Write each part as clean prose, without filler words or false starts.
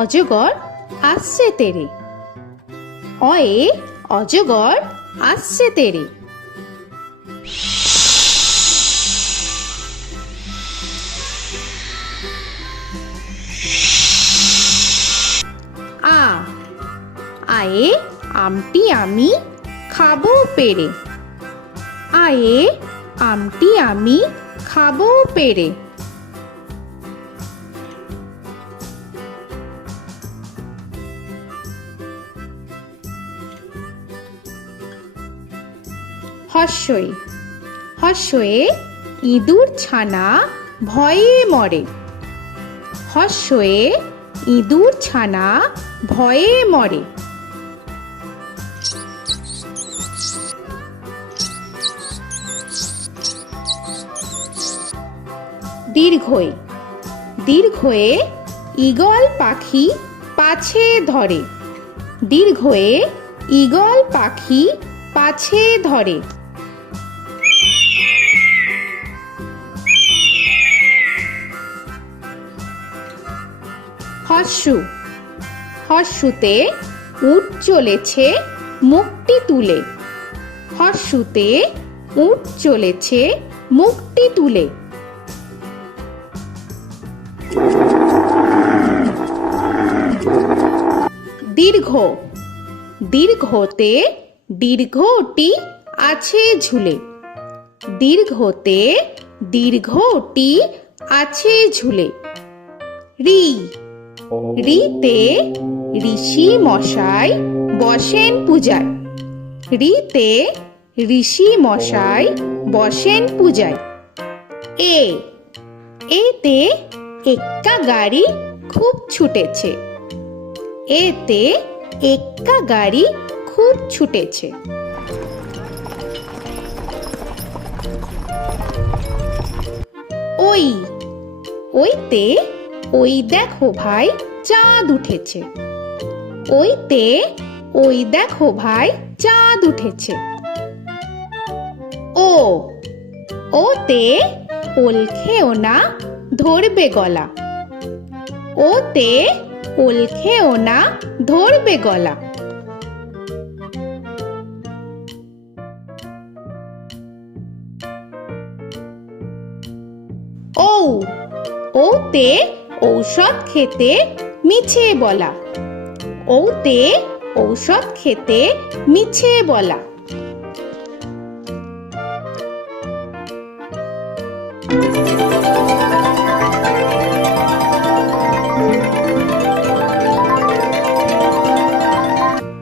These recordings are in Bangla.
অজগর আসছে তেরে। অয়ে অজগর আসছে তেরে। আ আয়ে আমটি আমি খাবো পেরে। আয়ে আমটি আমি খাবো পেরে। হর্ষই হর্ষয়ে ইঁদুর ছানা ভয়ে মরে। হর্ষয়ে ইঁদুর ছানা ভয়ে মরে। দীর্ঘই দীর্ঘয়ে ঈগল পাখি পাছে ধরে। দীর্ঘয়ে ঈগল পাখি পাছে ধরে। হর্ষু হর্ষুতে উট চলেছে মুখটি তুলে। হর্ষুতে উট চলেছে মুখটি তুলে। দীর্ঘ দীর্ঘতে দীর্ঘটি আছে ঝুলে। দীর্ঘতে দীর্ঘটি আছে ঝুলে। রি রিতে ঋষি মশাই বসেন পূজায়। রিতে ঋষি মশাই বসেন পূজায়। এ এতে এক্কা গাড়ি খুব ছুটেছে। এতে এক্কা গাড়ি খুব ছুটেছে। ওই ওইতে ওই দেখো ভাই চাঁদ উঠেছে। ওইতে ওই দেখো ভাই চাঁদ উঠেছে। ও ওতে ওল খেও না ধরবে গলা। ওতে ওল খেও না ধরবে গলা। ঔ ওতে ঔষধ খেতে মিছে বলা। ওতে ঔষধ খেতে মিছে বলা।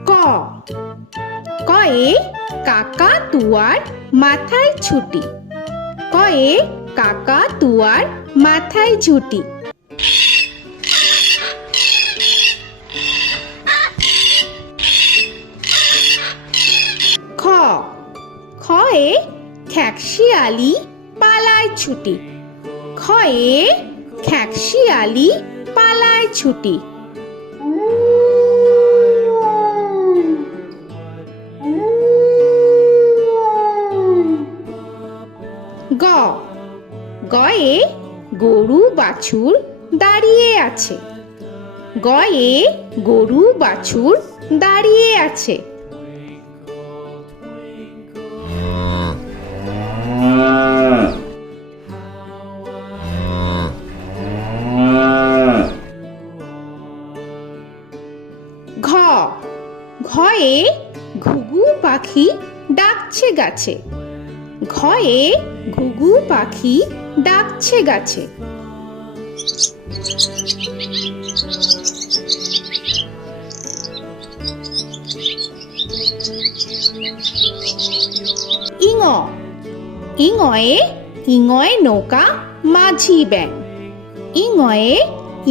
ক কয়ে কাকা তুয়ার মাথায় ছুটি। কয়ে কাকা তুয়ার মাথায় ঝুটি। খ খয়ে খ্যাকশিয়ালি পালায় ছুটি। খয়ে খ্যাকশিয়ালি পালায় ছুটি। গ গয়ে গরু বাছুর দাঁড়িয়ে আছে। গয়ে গরু বাছুর দাঁড়িয়ে আছে। ঘ ঘয়ে ঘুঘু পাখি ডাকছে গাছে। ঘয়ে ঘুঘু পাখি ডাকছে গাছে। ইঙ ইঙয়ে ইঙয়ে নৌকা মাঝি ব্যাং। ইঙয়ে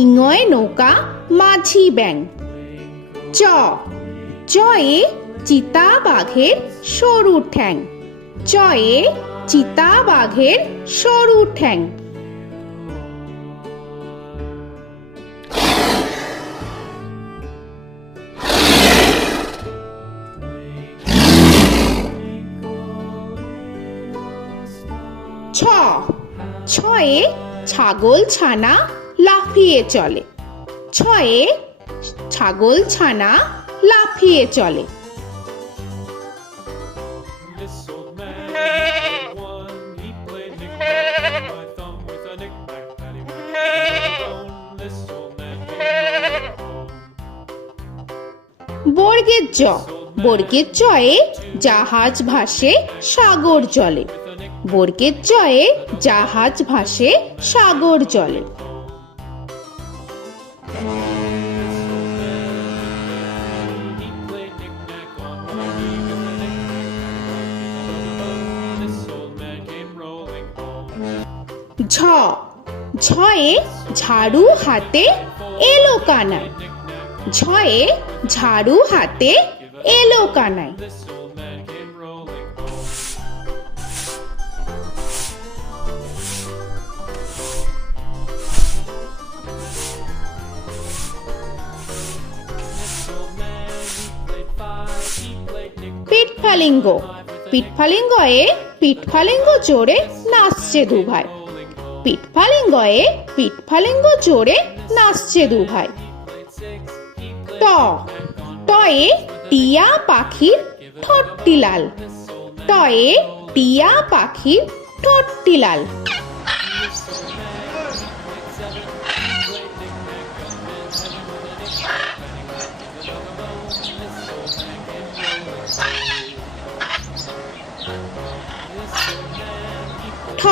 ইঙয়ে নৌকা মাঝি ব্যাং। চ চয়ে চিতা বাঘের সরু ঠ্যাং। চয়ে চিতা বাঘের সরু ঠ্যাং। ছ ছয়ে ছাগল ছানা লাফিয়ে চলে। ছয়ে ছাগল ছানা লাফিয়ে চলে। This old man had one. He played knick-knack on my thumb with a knick-knack, paddywhack, this old man came rolling home. বর্গের জ, বর্গের জয়ে জাহাজ ভাসে সাগর জলে। বর্গের জয়ে জাহাজ ভাসে সাগর জলে। He played knick-knack on my knee with a knick-knack, this old man came rolling home. ঝ, ঝয়ে ঝাড়ু হাতে এলো কানাই। ঝয়ে ঝাড়ু হাতে এলো Kanai. This old man came rolling home. This old man, he played five. He played knick-knack. পিঠফালিঙ্গ, পিঠফালিঙ্গয়ে পিঠফালিঙ্গ জোরে নাচছে দুভাই। পিঠফালিঙ্গয়ে পিঠফালিঙ্গ জোরে নাচছে দুভাই। ট, টয়ে টিয়া পাখির ঠোঁটটি লাল। টয়ে টিয়া পাখির ঠোঁটটি লাল। ঠ,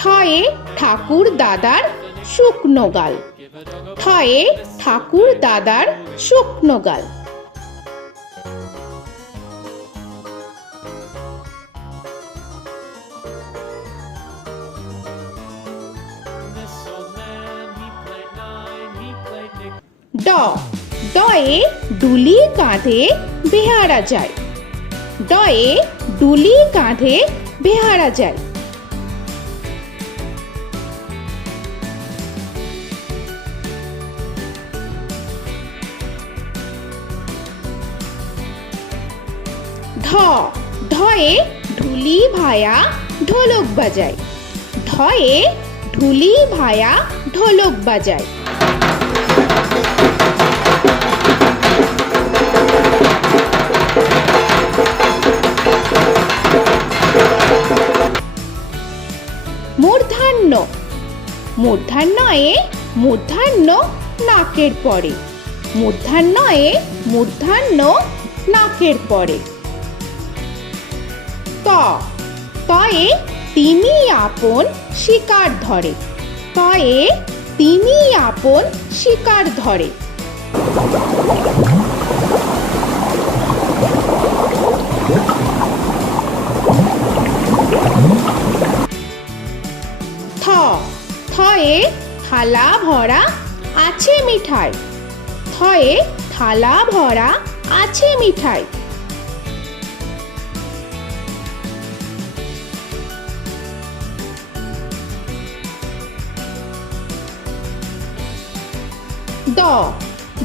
ঠয়ে ঠাকুর দাদার শুকনো গাল। ঠয়ে ঠাকুর দাদার শুকনো গাল। This old man, he played nine. He played knick. ড, ডয়ে ডুলি কাঁধে বেহারা যায়। ডয়ে ডুলি কাঁধে বেহারা যায়। ঢ, ঢয়ে ঢুলি ভায়া ঢোলক বাজায়। ঢয়ে ঢুলি ভায়া ঢোলক বাজায়। মূর্ধন্য, মূর্ধন্যয়ে মূর্ধন্য নাকের পরে। মূর্ধন্যয়ে মূর্ধন্য নাকের পরে। ত, তয়ে তিনি আপন শিকার ধরে। তয়ে তিনি আপন শিকার ধরে। থ, থয়ে থালা ভরা আছে মিঠাই। থয়ে থালা ভরা আছে মিঠাই। দ,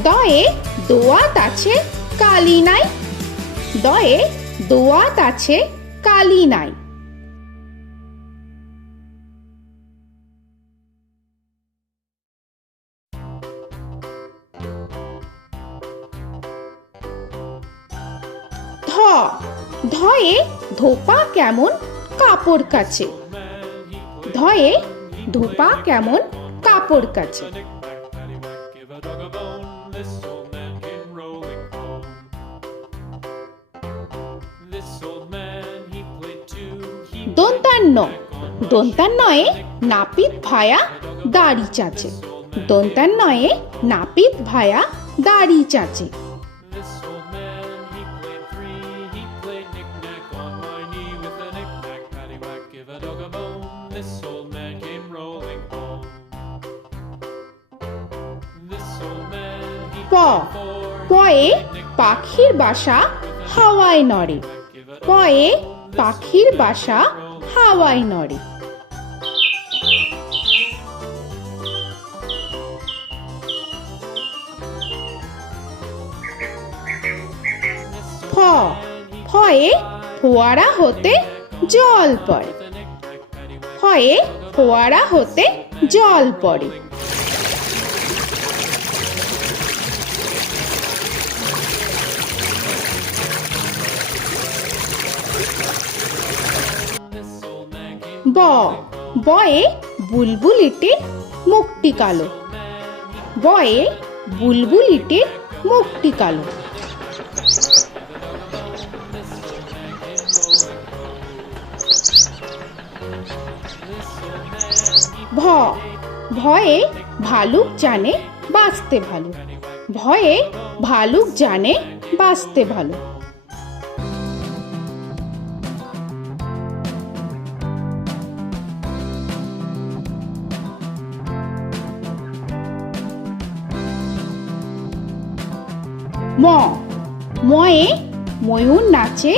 দয়ে দোয়াত আছে কালি নাই। দয়ে দোয়াত আছে কালি নাই। ধ, ধয়ে ধোপা কেমন কাপড় কাচে। ধয়ে ধোপা কেমন কাপড় কাচে। Give a dog a bone. This old man came rolling home. This old man, he played two. He দন্তান্ন, দন্তান্নয়ে নাপিত ভায়া দাড়ি চাচে। দন্তান্নয়ে নাপিত ভায়া দাড়ি চাচে। This old man, he played three. He played knick-knack on my knee with a knick-knack, paddywhack, give a dog a bone. This old man came rolling home. This old man, he প, played four. পয়ে পাখির বাসা হাওয়ায় নড়ে। পয়ে পাখির বাসা হাওয়ায় নড়ে। ফ, ফয়ে ফোয়ারা হতে জল পড়ে। ফয়ে ফোয়ারা হতে জল পড়ে। ব বয়ে বুলবুলিটির মুখটি কালো। বয়ে বুলবুলিটির মুখটি কালো। ভ ভয়ে ভালুক জানে বাঁচতে ভালো। ভয়ে ভালুক জানে বাঁচতে ভালো। ম ময়ে ময়ূর নাচে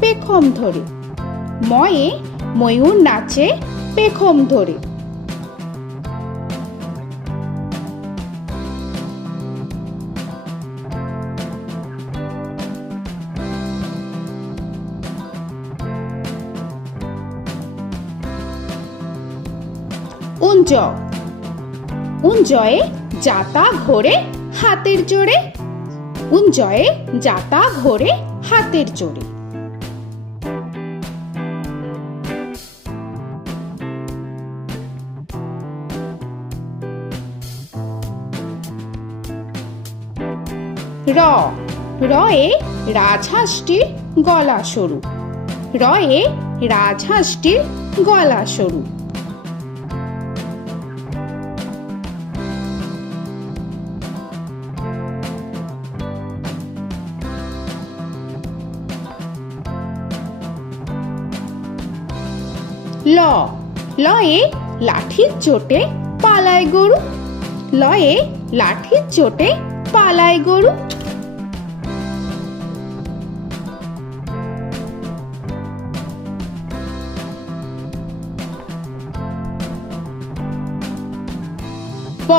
পেখম ধরে। ময়ে ময়ূর নাচে পেখম ধরে। উঞ্জ উঞ্জয়ে যাতা ঘোরে হাতের জোরে। উঞ্জয়ে যাতা ঘোরে হাতের জোরে। র রয়ে রাজহাঁসটির গলা সরু। রয়ে রাজহাঁসটির গলা সরু। ল লয়ে লাঠির চোটে পালায় গরু। লয়ে লাঠির চোটে পালায় গরু। ব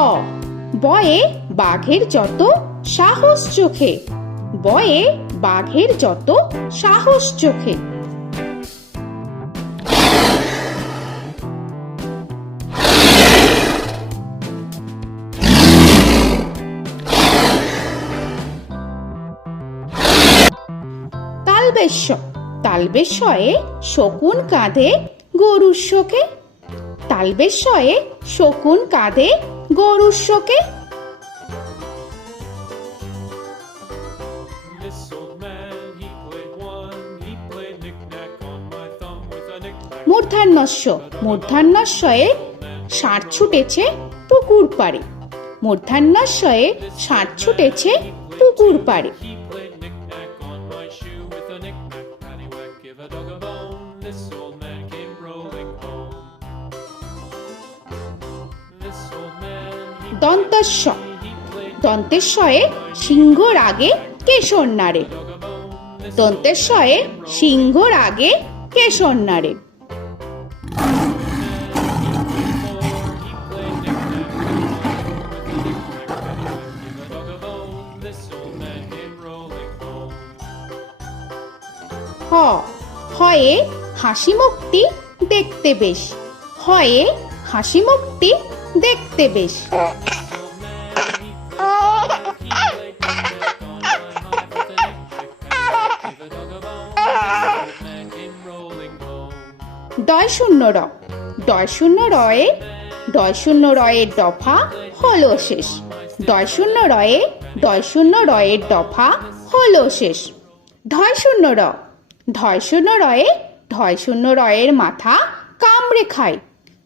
বয়ে বাঘের যত সাহস চোখে। বয়ে বাঘের যত সাহস চোখে। তালবেশ্য তালবেশ্যয়ে শকুন কাঁধে গরুর শোকে। তালবেশ্যয়ে শকুন কাঁধে গরুর শোকে। This old man, he played one. He played knick-knack on my thumb with a knick-knack. মূর্ধন্যস্য মূর্ধন্যস্যয়ে ষাঁড় ছুটেছে পুকুর পাড়ে। মূর্ধন্যস্যয়ে ষাঁড় ছুটেছে পুকুর পাড়ে। He played knick-knack on my shoe with a knick-knack, paddywhack, give a dog a bone. This old man came rolling home. This old man, he দন্তস্য played দন্তেশ্বয়ে সিংহর আগে কেশর নাড়ে। dog a bone. This দন্তেশ্বয়ে সিংহর আগে কেশর নাড়ে। he played knick-knack on my with a knick-knack, paddywhack, give a dog a bone. This old man came rolling home. হ হয়ে হাসি মুখটি দেখতে বেশ। হয়ে হাসি মুখটি দেখতে বেশ। ডয় শূন্য র ডয় শূন্য রয়ে ডয় শূন্য রয়ের দফা হলো শেষ। ডয় শূন্য রয়ে ডয় শূন্য রয়ের দফা হলো শেষ। ঢয় শূন্য র ঢয় শূন্য রয়ে ঢয় শূন্য রয়ের মাথা কামড়ে খায়।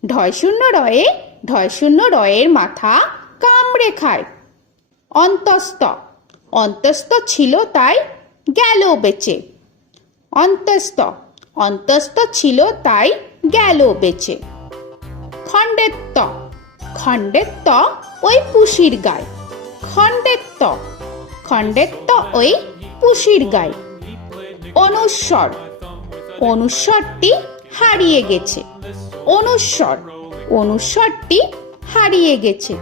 ঢয় শূন্য রয়ে ঢয় শূন্য রয়ের মাথা কামড়ে খায়। অন্তস্থ অন্তস্থ ছিল তাই গেল বেঁচে। অন্তস্থ অন্তস্থ ছিল তাই গেল বেঁচে। খণ্ডেত্ব খণ্ডেত্ব ওই পুষির গায়। খণ্ডেত্ব খণ্ডেত্ব ওই পুষির গায়। অনুস্বর অনুস্বরটি হারিয়ে গেছে। অনুস্বর অনুস্বরটি হারিয়ে গেছে।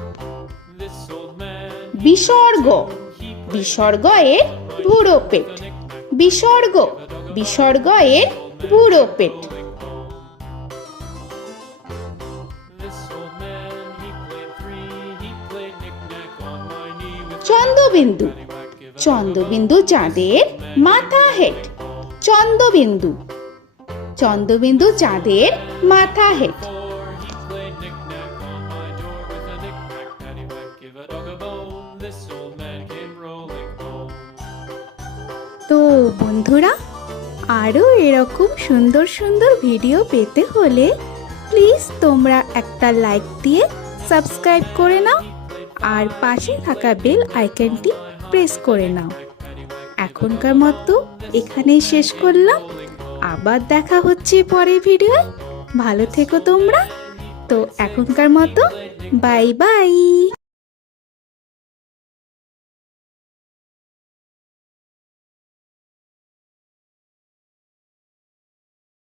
বিসর্গ বিসর্গ এর বুড়ো পেট। বিসর্গ বিসর্গ এর বুড়ো পেট। চন্দ্রবিন্দু চন্দ্রবিন্দু চাঁদের মাথা হেট। চন্দ্রবিন্দু চন্দ্রবিন্দু চাঁদের মাথা head. Before he played knick-knack on my door with a knick-knack, paddywhack, give a dog a bone. This old man came rolling home. তো বন্ধুরা, আরও এরকম সুন্দর সুন্দর ভিডিও পেতে হলে প্লিজ তোমরা একটা লাইক দিয়ে সাবস্ক্রাইব করে নাও আর পাশে থাকা বেল আইকনটি প্রেস করে নাও। এখনকার মতো এখানেই শেষ করলাম, আবার দেখা হচ্ছে পরের ভিডিও। ভালো থেকো তোমরা। তো এখনকার মতো বাই বাই।